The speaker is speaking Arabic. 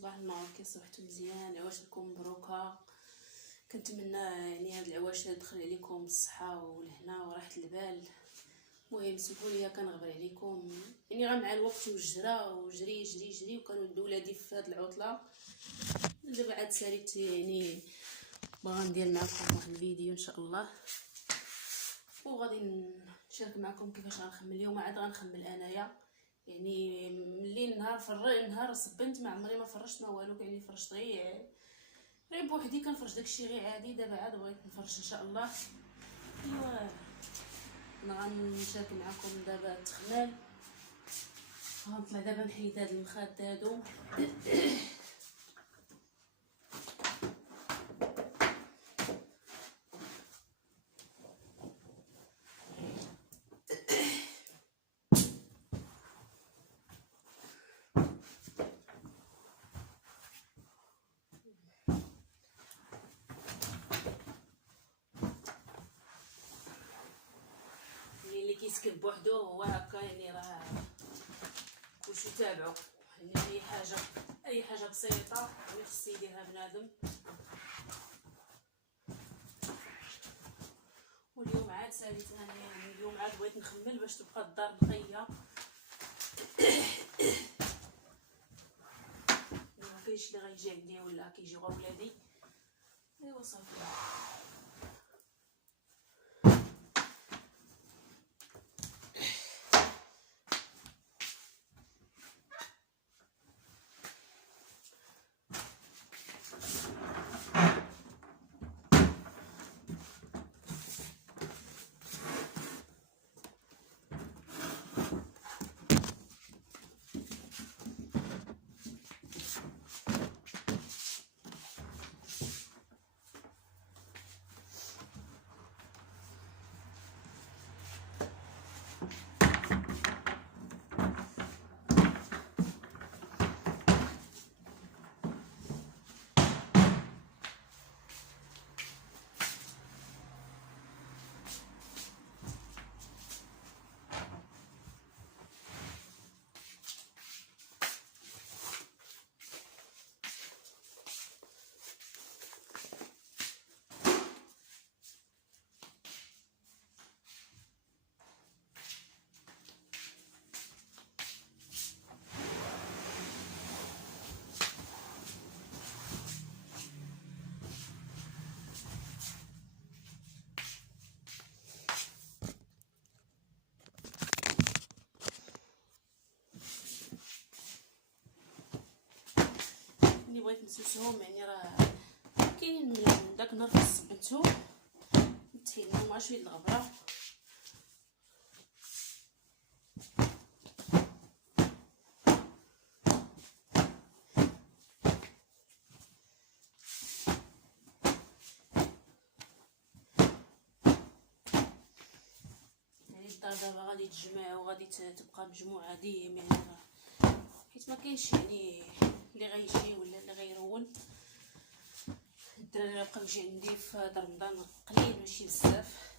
صباح النور، كي صبحتوا مزيان؟ عواشركم مبروكه. كنتمنى يعني هاد العواشر تدخل عليكم بالصحه والهنا وراحه البال. المهم سمحوا لي كنغبر عليكم، يعني غير مع الوقت والجرا وجري جري جري، وكانوا ولادي في هاد العطله. دابا عاد ساليت يعني باغا ندير معكم واحد الفيديو ان شاء الله، وغادي نشارك معكم كيفاش غنخمل اليوم. عاد غنخمل انايا، يعني ملي نهار صبنت ما عمري ما فرشت ما والو، يعني فرشت غير بوحدي، كنفرش داكشي غير عادي. دابا عاد بغيت نفرش ان شاء الله. ايوا انا غنشارك معكم دابا التخمال. غنطلع دابا نحيد هاد المخاد هادو. اللي كيسكن بوحدو هو هكا، يعني راه كلشي تابعو، يعني اي حاجه بسيطه اللي خص يديرها بنادم. واليوم عاد ساليت انا، يعني اليوم عاد بغيت نخمل باش تبقى الدار نقيه. ما كاينش اللي غيجي عندي ولا كيجيو ولادي. ايوا صافي. اللي بغيت نسوسهم، يعني راه كاينين من داك النهار فاش صبنتهم نتحيدهم مع شويه الغبره. يعني الدار دابا غادي تجمع وغادي تبقى مجموعه ديما، يعني حيت ما كاينش يعني اللي غيجي ولا اللي غيرون. الدراري بقاو يجي عندي في هذا رمضان قليل ماشي بزاف،